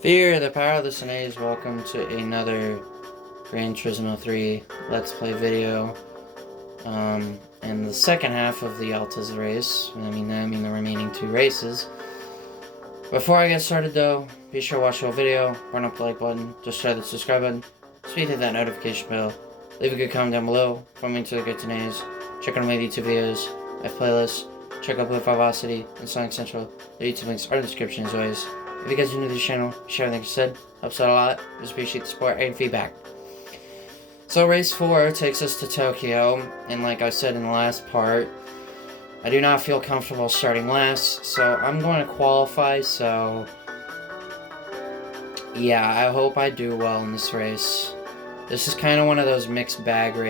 Fear the power of the Sinays, welcome to another Gran Turismo 3 Let's Play video. And the second half of the Altezza race. I mean the remaining two races. Before I get started though, be sure to watch the whole video, burn up the like button, just try the subscribe button, speed hit that notification bell, leave a good comment down below, follow me to the good Sinays, check out my YouTube videos, I have playlists, check out Vivacity and Sonic Central. The YouTube links are in the description as always. If you guys are new to this channel, share everything I said. Helps out a lot. Just appreciate the support and feedback. So race 4 takes us to Tokyo, and like I said in the last part, I do not feel comfortable starting last, so I'm going to qualify, so yeah, I hope I do well in this race. This is kind of one of those mixed type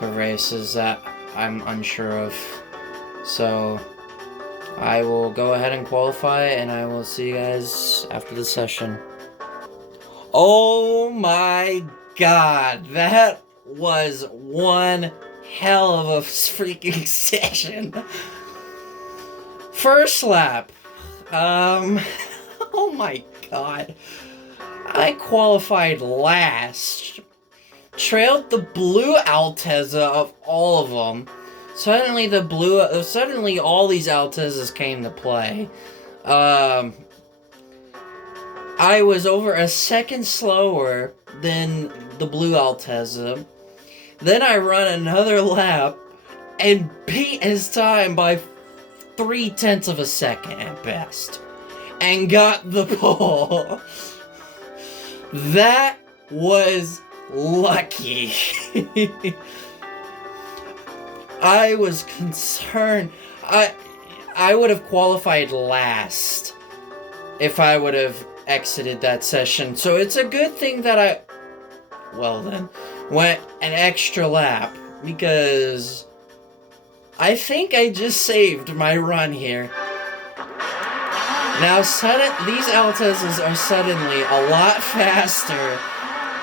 of races that I'm unsure of. So I will go ahead and qualify, and I will see you guys after the session. Oh my god, that was one hell of a freaking session. First lap. Oh my god. I qualified last. Trailed the blue Altezza of all of them. Suddenly all these Altezzas came to play. I was over a second slower than the blue Altezza. Then I run another lap and beat his time by 0.3 of a second at best. And got the pole. That was lucky. I was concerned. I would have qualified last if I would have exited that session. So it's a good thing that I went an extra lap, because I think I just saved my run here. Now these Altezzas are suddenly a lot faster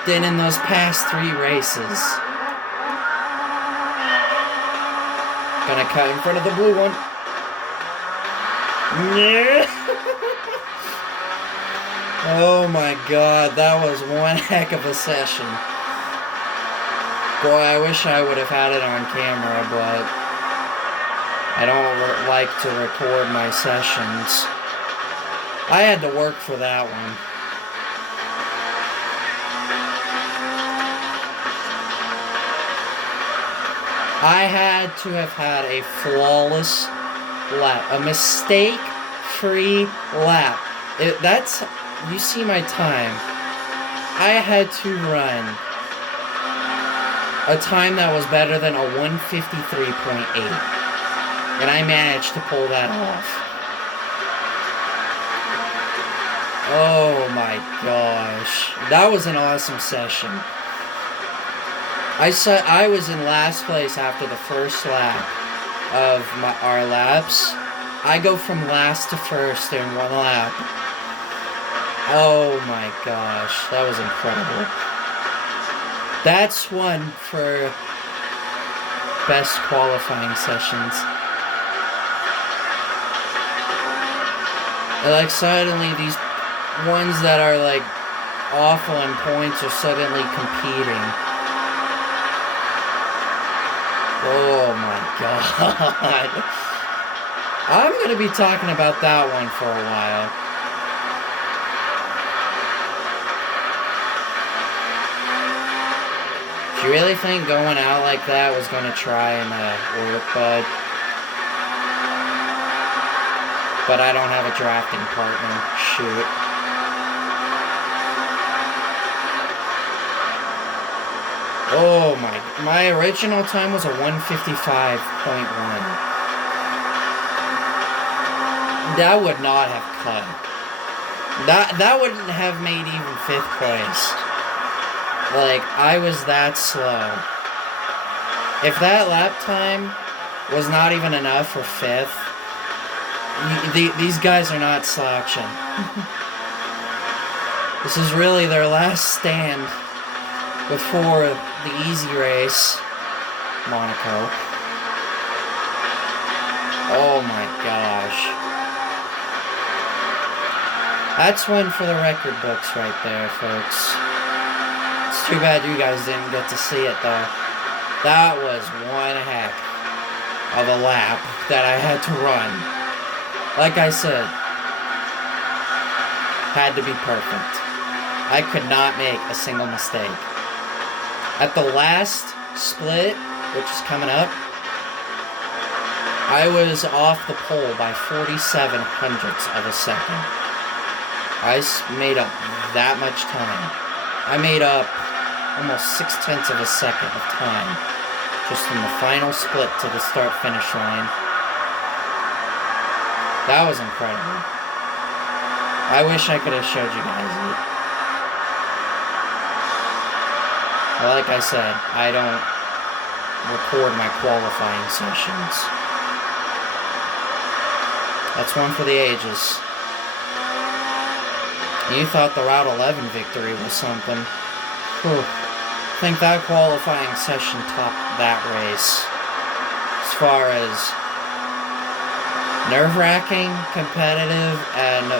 than in those past 3 races. Gonna cut in front of the blue one. Oh my god, that was one heck of a session. Boy, I wish I would have had it on camera, but I don't like to record my sessions. I had to work for that one. I had to have had a flawless lap, a mistake-free lap. You see my time. I had to run a time that was better than a 153.8, and I managed to pull that off. Oh my gosh, that was an awesome session. I was in last place after the first lap of our laps. I go from last to first in one lap. Oh my gosh, that was incredible. That's one for best qualifying sessions. Like suddenly these ones that are like awful in points are suddenly competing. Oh my god. I'm gonna be talking about that one for a while. Do you really think going out like that was gonna try and work, bud? But I don't have a drafting partner. Shoot. Oh my original time was a 155.1. That would not have cut. That wouldn't have made even 5th place. Like, I was that slow. If that lap time was not even enough for 5th, these guys are not slouching. This is really their last stand before the easy race, Monaco. Oh my gosh. That's one for the record books right there, folks. It's too bad you guys didn't get to see it, though. That was one heck of a lap that I had to run. Like I said, had to be perfect. I could not make a single mistake. At the last split, which is coming up, I was off the pole by 47 hundredths of a second. I made up that much time. I made up almost 6/10 of a second of time just in the final split to the start-finish line. That was incredible. I wish I could have showed you guys it. But like I said, I don't record my qualifying sessions. That's one for the ages. You thought the Route 11 victory was something. Whew. I think that qualifying session topped that race. As far as nerve-wracking, competitive, and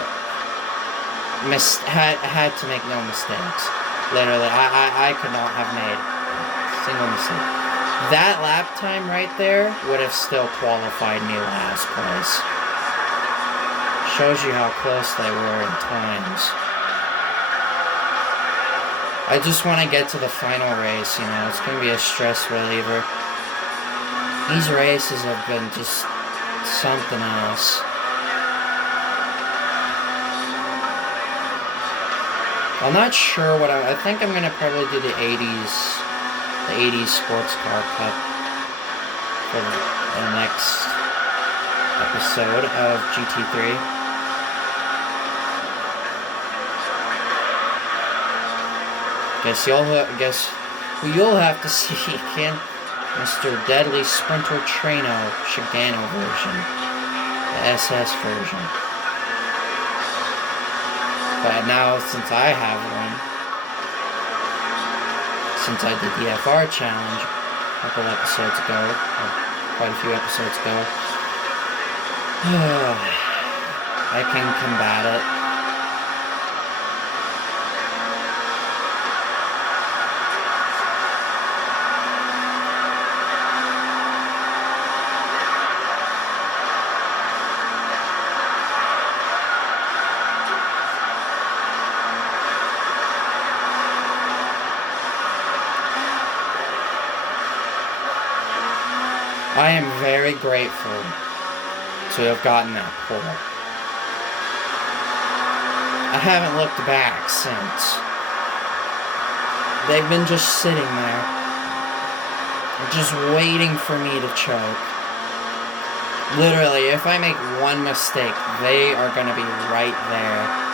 had to make no mistakes. Literally, I could not have made a single mistake. That lap time right there would have still qualified me last place. Shows you how close they were in times. I just want to get to the final race, you know. It's going to be a stress reliever. These races have been just something else. I'm not sure what I think I'm going to probably do the 80s Sports Car Cup for the next episode of GT3. Guess who you'll have to see can Mr. Deadly Sprinter Trano Shigano version, the SS version. But now, since I have one, since I did the FR challenge a couple episodes ago, or quite a few episodes ago, I can combat it. I am very grateful to have gotten that pole. I haven't looked back since. They've been just sitting there, just waiting for me to choke. Literally, if I make one mistake, they are going to be right there.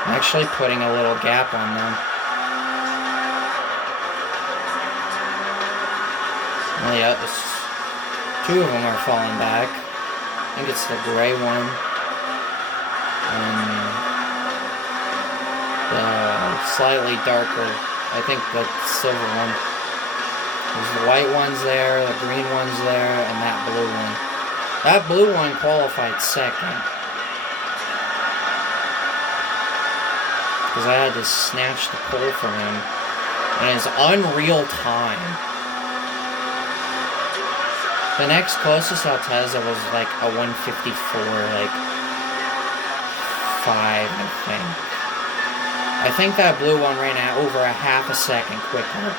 I'm actually putting a little gap on them. Well, yeah, two of them are falling back. I think it's the gray one and the slightly darker, I think the silver one. There's the white one's there, the green one's there, and that blue one. That blue one qualified second. Because I had to snatch the pole from him. And it's unreal time. The next closest Altezza was like a 154, like 5, I think. I think that blue one ran out over a half a second quicker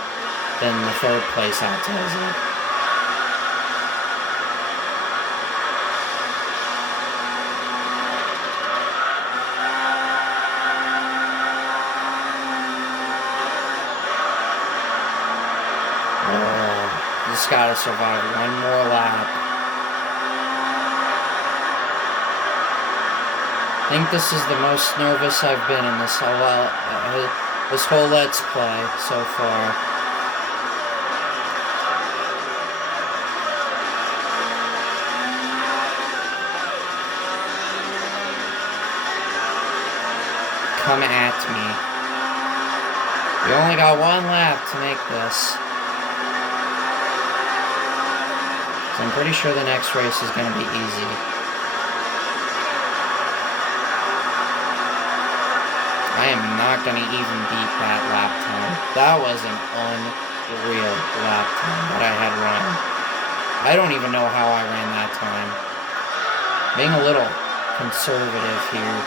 than the third place Altezza. Just gotta survive one more lap. I think this is the most nervous I've been in this whole Let's Play so far. Come at me. You only got one lap to make this. So I'm pretty sure the next race is going to be easy. I am not going to even beat that lap time. That was an unreal lap time that I had run. I don't even know how I ran that time. Being a little conservative here.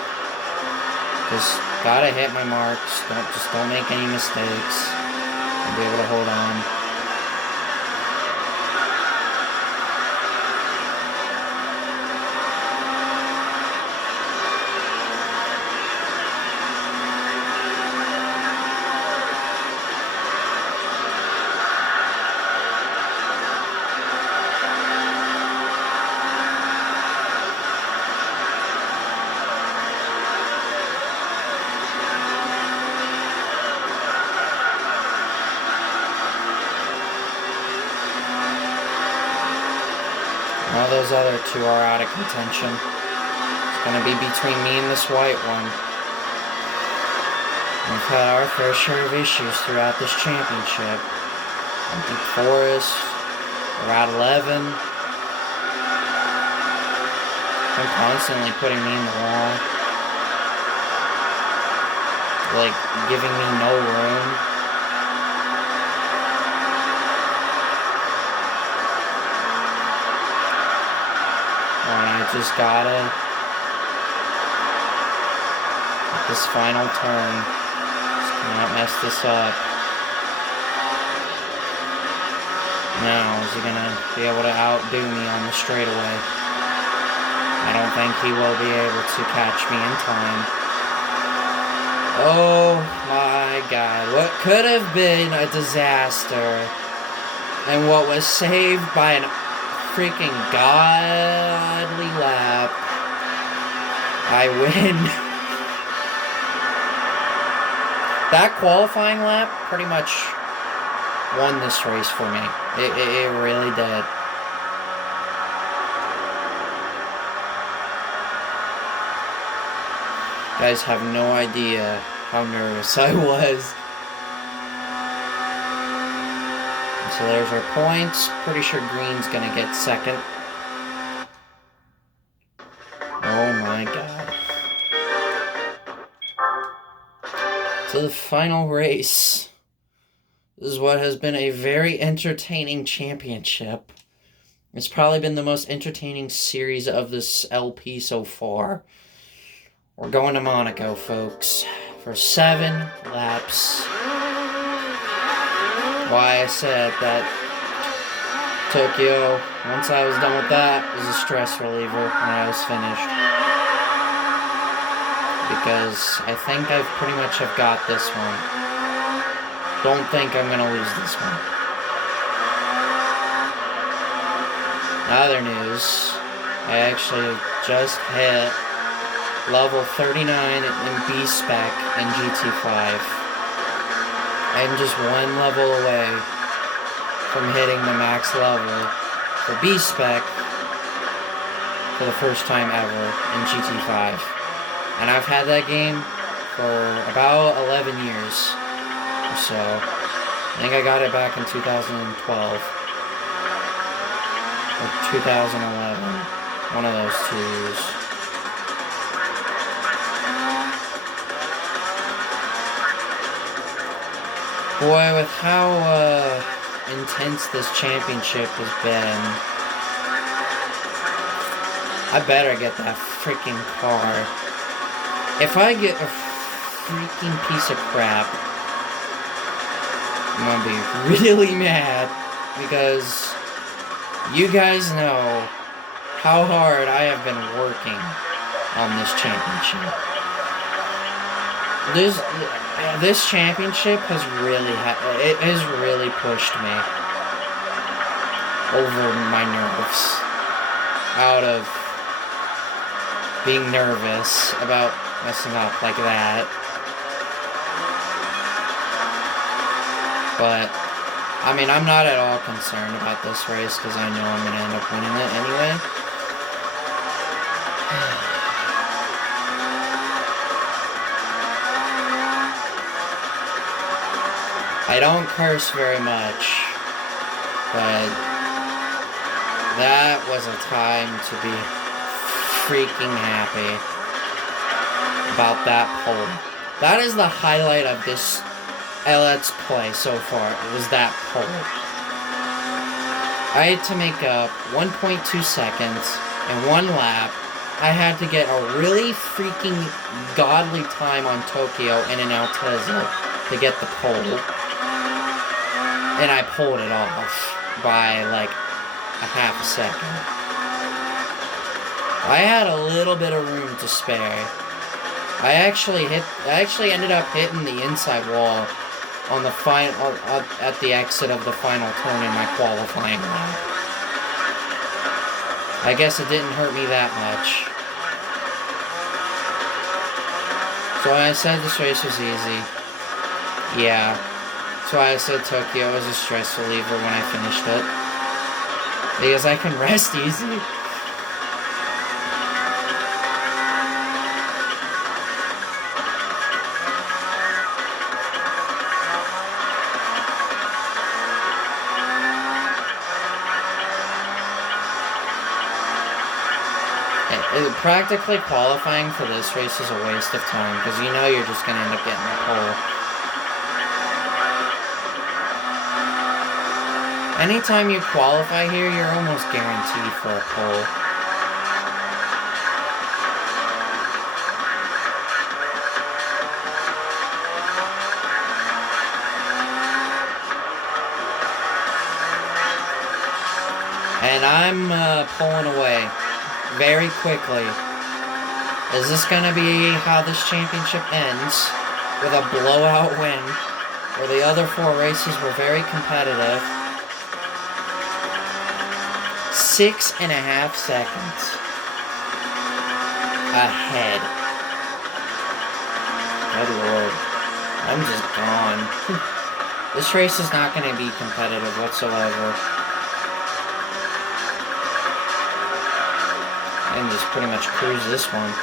Just gotta hit my marks. Don't make any mistakes. And be able to hold on. All those other two are out of contention. It's going to be between me and this white one. We've had our fair share of issues throughout this championship. Deep Forest, we're at 11. I'm constantly putting me in the wall. Like, giving me no room. And I just gotta get this final turn. Just cannot mess this up. Now, is he gonna be able to outdo me on the straightaway? I don't think he will be able to catch me in time. Oh my God, what could have been a disaster and what was saved by an freaking godly lap. I win. That qualifying lap pretty much won this race for me. It really did. You guys have no idea how nervous I was. So there's our points. Pretty sure Green's gonna get second. Oh my God. So the final race. This is what has been a very entertaining championship. It's probably been the most entertaining series of this LP so far. We're going to Monaco, folks, for 7 laps. Why I said that Tokyo, once I was done with that, was a stress reliever when I was finished. Because I think I've pretty much have got this one. Don't think I'm going to lose this one. Other news, I actually just hit level 39 in B-Spec in GT5. I'm just 1 level away from hitting the max level for B-Spec for the first time ever in GT5. And I've had that game for about 11 years or so. I think I got it back in 2012 or 2011. One of those 2 years. Boy, with how intense this championship has been, I better get that freaking car. If I get a freaking piece of crap, I'm gonna be really mad, because you guys know how hard I have been working on this championship. This championship has really pushed me over my nerves, out of being nervous about messing up like that. But I mean, I'm not at all concerned about this race because I know I'm gonna end up winning it anyway. I don't curse very much, but That was a time to be freaking happy about that pole. That is the highlight of this Let's Play so far. It was that pole. I had to make up 1.2 seconds in one lap. I had to get a really freaking godly time on Tokyo in an Altezza to get the pole. And I pulled it off by like a half a second. I had a little bit of room to spare. I actually ended up hitting the inside wall on the at the exit of the final turn in my qualifying lap. I guess it didn't hurt me that much. So I said this race was easy. Yeah. So I said Tokyo was a stress reliever when I finished it. Because I can rest easy. Practically qualifying for this race is a waste of time, because you know you're just going to end up getting the pole. Anytime you qualify here, you're almost guaranteed for a pole. And I'm pulling away very quickly. Is this going to be how this championship ends? With a blowout win, where the other 4 races were very competitive. 6.5 seconds ahead. Good lord. I'm just gone. This race is not going to be competitive whatsoever. And just pretty much cruise this one.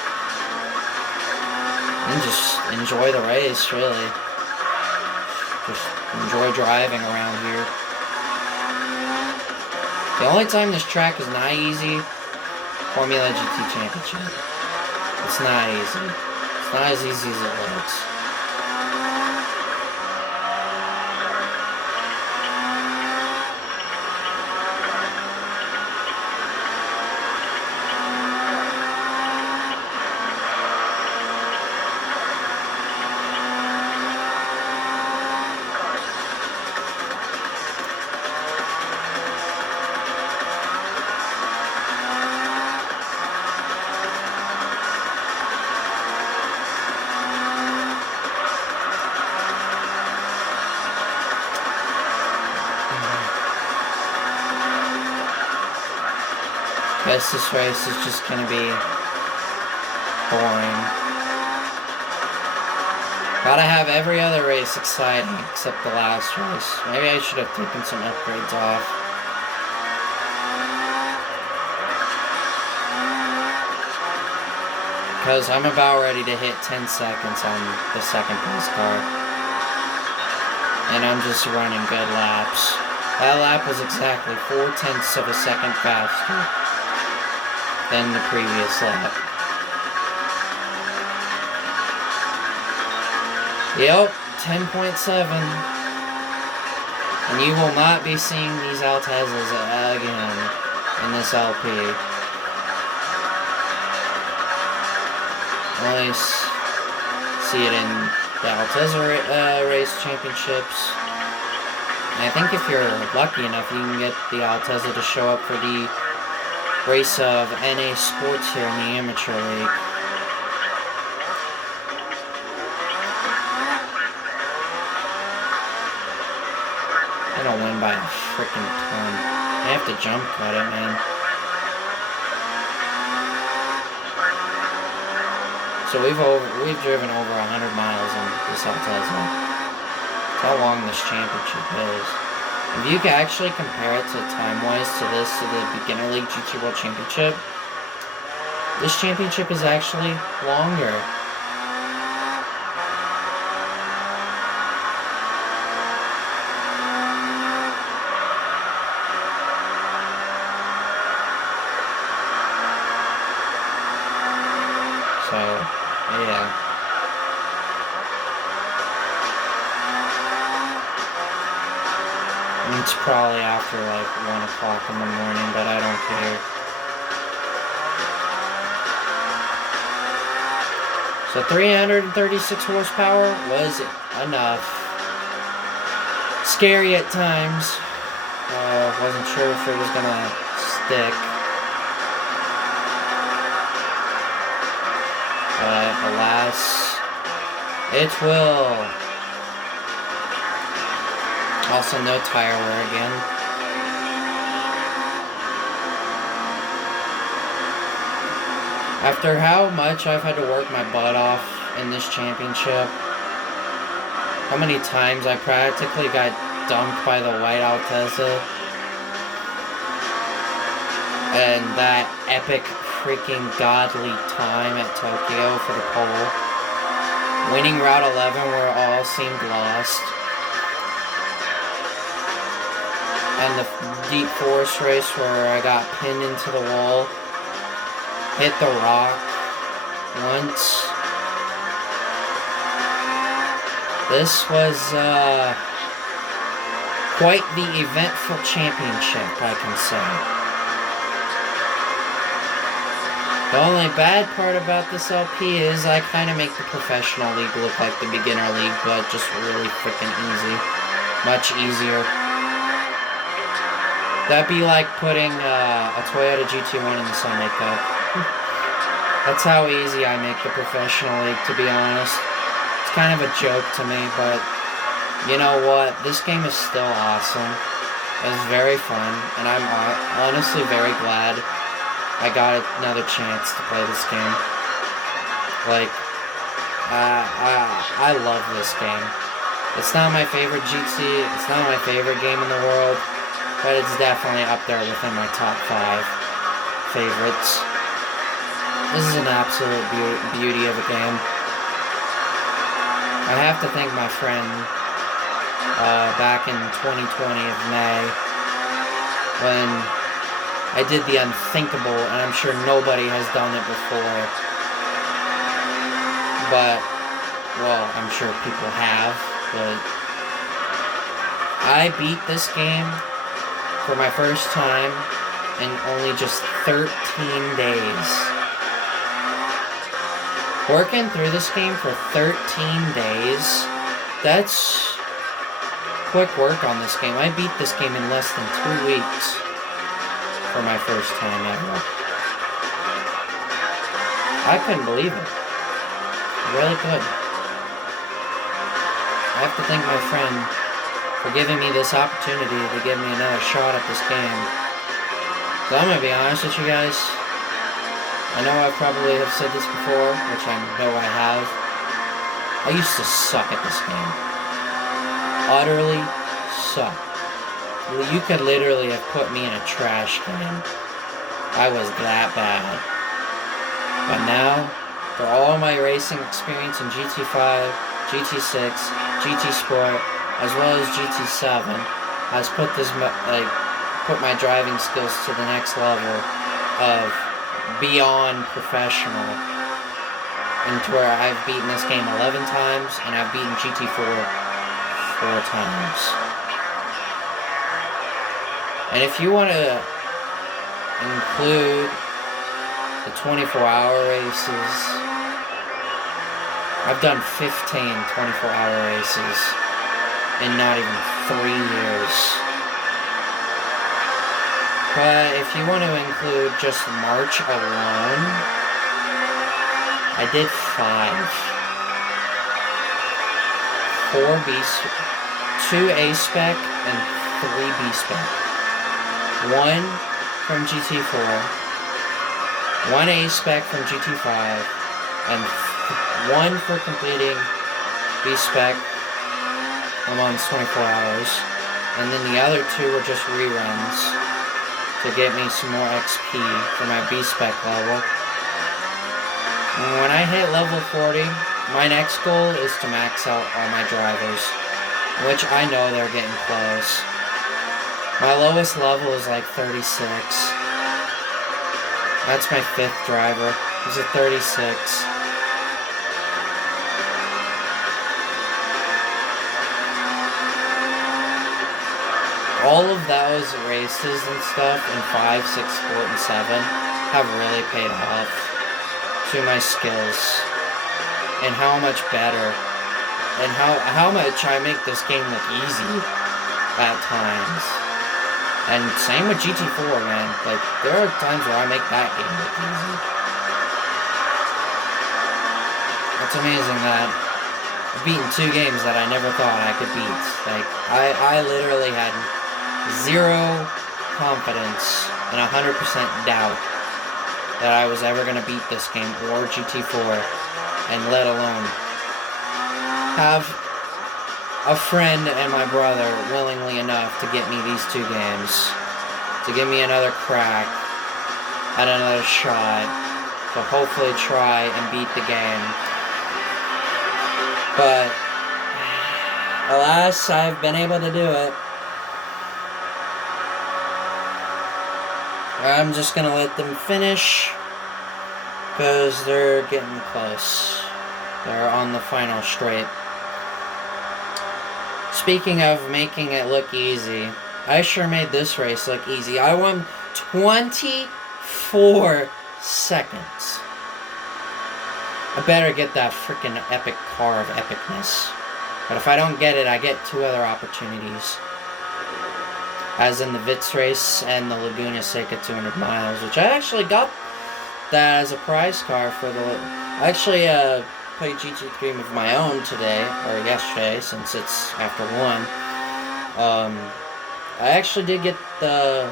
And just enjoy the race, really. Just enjoy driving around here. The only time this track is not easy, Formula GT Championship. It's not easy. It's not as easy as it looks. Guess this race is just gonna be boring. Gotta have every other race exciting except the last race. Maybe I should have taken some upgrades off. Because I'm about ready to hit 10 seconds on the second place car. And I'm just running good laps. That lap was exactly 0.4 of a second faster than the previous lap. Yep, 10.7. And you will not be seeing these Altezzas again in this LP. At least see it in the Altezza race championships. And I think if you're lucky enough, you can get the Altezza to show up for the race of NA Sports here in the Amateur League. I don't win by a freaking ton. I have to jump cut it, man. So we've driven over 100 miles in this Altezza. That's how long this championship is. If you can actually compare it to time-wise to the Beginner League GT World Championship, this championship is actually longer. probably after like 1 o'clock in the morning, but I don't care. So 336 horsepower was enough. Scary at times. Wasn't sure if it was gonna stick. But alas, it will. Also, no tire wear again. After how much I've had to work my butt off in this championship, how many times I practically got dumped by the white Altezza, and that epic freaking godly time at Tokyo for the pole. Winning Route 11 where all seemed lost. And the deep forest race where I got pinned into the wall. Hit the rock once. This was quite the eventful championship, I can say. The only bad part about this LP is I kind of make the professional league look like the beginner league, but just really freaking easy. Much easier. That'd be like putting a Toyota GT1 in the Sunday Cup. That's how easy I make the professional league, to be honest. It's kind of a joke to me, but you know what? This game is still awesome. It was very fun, and I'm honestly very glad I got another chance to play this game. Like, I love this game. It's not my favorite GT, it's not my favorite game in the world, but it's definitely up there within my top 5 favorites. This is an absolute beauty of a game. I have to thank my friend back in 2020 of May when I did the unthinkable, and I'm sure nobody has done it before. But, well, I'm sure people have, but I beat this game for my first time in only just 13 days. Working through this game for 13 days, that's quick work on this game. I beat this game in less than 2 weeks for my first time ever. I couldn't believe it. I really could. I have to thank my friend for giving me this opportunity to give me another shot at this game. So I'm gonna be honest with you guys. I know I probably have said this before, which I know I have. I used to suck at this game. Utterly suck. You could literally have put me in a trash can. I was that bad. But now, for all my racing experience in GT5, GT6, GT Sport, as well as GT7, has put my driving skills to the next level of beyond professional, into where I've beaten this game 11 times and I've beaten GT4 4 times. And if you want to include the 24-hour races, I've done 15 24-hour races in not even 3 years. But if you want to include just March alone, I did 5. 4 2 A-Spec and 3 B-Spec. 1 from GT4, 1 A-Spec from GT5, and 1 for completing B-Spec amongst 24 hours. And then the other 2 were just reruns to get me some more XP for my B-Spec level. And when I hit level 40, my next goal is to max out all my drivers, which I know they're getting close. My lowest level is like 36. That's my 5th driver. He's a 36. all of those races and stuff in 5, 6, Sport, and 7 have really paid off to my skills and how much better and how much I make this game look easy at times. And same with GT4, man. Like, there are times where I make that game look easy. It's amazing that I've beaten 2 games that I never thought I could beat. Like, I literally had 0 confidence and 100% doubt that I was ever going to beat this game or GT4, and let alone have a friend and my brother willingly enough to get me these 2 games, to give me another crack at another shot, to hopefully try and beat the game. But alas, I've been able to do it. I'm just gonna let them finish because they're getting close. They're on the final straight. Speaking of making it look easy, I sure made this race look easy. I won 24 seconds. I better get that freaking epic car of epicness. But if I don't get it, I get 2 other opportunities. As in the Vitz race and the Laguna Seca 200 miles, which I actually got that as a prize car for the... I actually played GT3 of my own today, or yesterday, since it's after 1. I actually did get the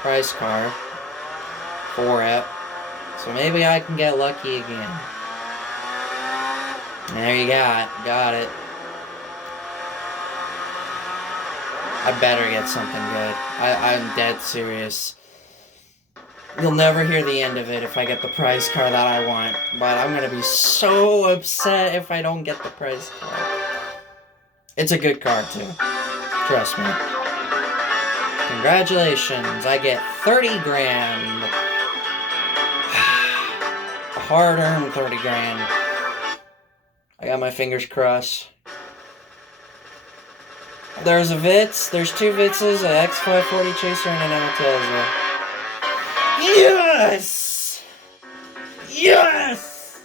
prize car for it, so maybe I can get lucky again. There you got it. I better get something good. I'm dead serious. You'll never hear the end of it if I get the prize car that I want, but I'm gonna be so upset if I don't get the prize car. It's a good car too. Trust me. Congratulations, I get 30 grand. Hard-earned 30 grand. I got my fingers crossed. There's a Vitz, there's 2 Vitzes, an X540 Chaser, and an Altezza. Yes! Yes!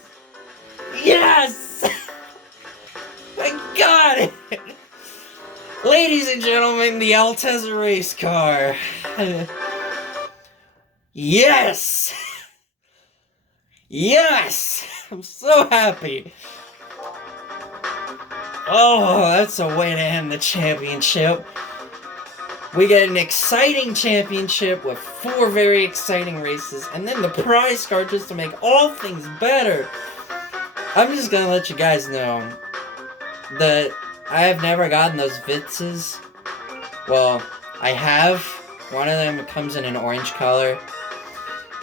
Yes! I got it! Ladies and gentlemen, the Altezza race car. Yes! Yes! I'm so happy. Oh, that's a way to end the championship. We get an exciting championship with 4 very exciting races, and then the prize car just to make all things better. I'm just gonna let you guys know that I have never gotten those Vitzes. Well, I have. One of them comes in an orange color.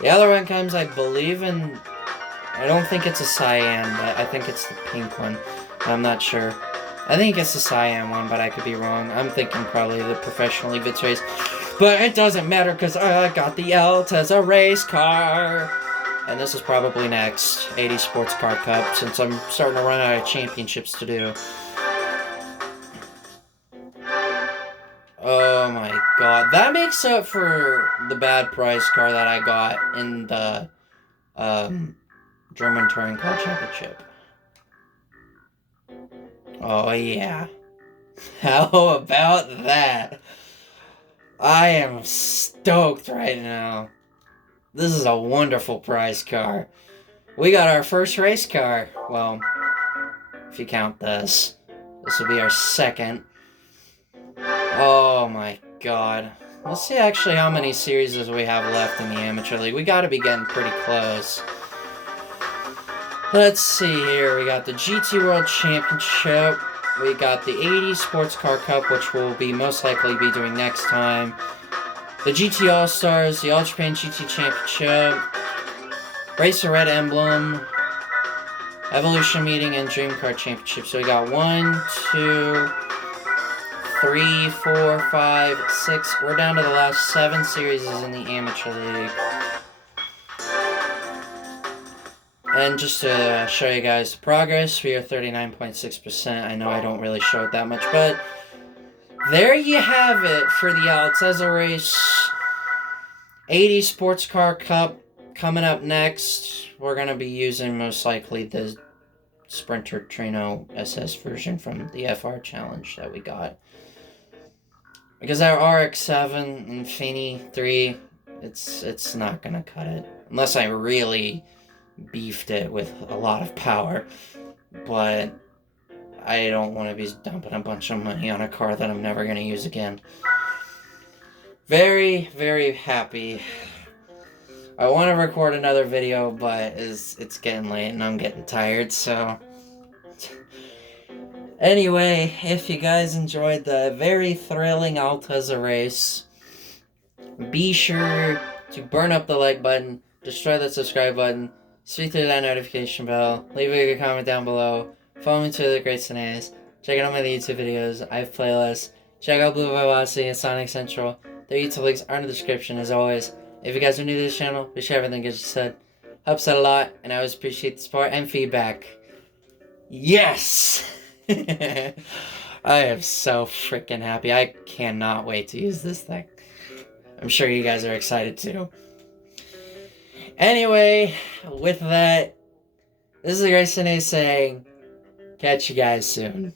The other one comes, I believe, in... I don't think it's a cyan, but I think it's the pink one. I'm not sure. I think it's the cyan one, but I could be wrong. I'm thinking probably the professionally Vitz race. But it doesn't matter, because I got the Altezza race car. And this is probably next. 80 Sports Car Cup, since I'm starting to run out of championships to do. Oh my god. That makes up for the bad prize car that I got in the German Touring Car Championship. Oh yeah. How about that? I am stoked right now. This is a wonderful prize car. We got our first race car. Well, if you count this. This will be our second. Oh my god. Let's see actually how many series we have left in the Amateur League. We gotta be getting pretty close. Let's see here. We got the GT World Championship. We got the 80 Sports Car Cup, which we'll be most likely be doing next time. The GT All-Stars, the All Japan GT Championship, Racer Red Emblem, Evolution Meeting, and Dream Car Championship. So we got 1, 2, 3, 4, 5, 6. We're down to the last 7 series in the Amateur League. And just to show you guys the progress, we are 39.6%. I know I don't really show it that much, but there you have it for the Altezza race. 80 Sports Car Cup coming up next. We're going to be using most likely the Sprinter Trino SS version from the FR Challenge that we got. Because our RX-7 Infinity 3, it's not going to cut it. Unless I really beefed it with a lot of power. But I don't want to be dumping a bunch of money on a car that I'm never going to use again. Very, very happy. I want to record another video, but it's getting late and I'm getting tired, so... Anyway, if you guys enjoyed the very thrilling Altezza race, be sure to burn up the like button, destroy the subscribe button, speak through that notification bell, leave a good comment down below, follow me to the great scenarios, check out my YouTube videos, I have playlists, check out Blue Vivacity and Sonic Central. Their YouTube links are in the description as always. If you guys are new to this channel, be sure everything gets said. Helps out a lot, and I always appreciate the support and feedback. Yes! I am so freaking happy. I cannot wait to use this thing. I'm sure you guys are excited too. Anyway, with that, this is the Great Sine saying, catch you guys soon.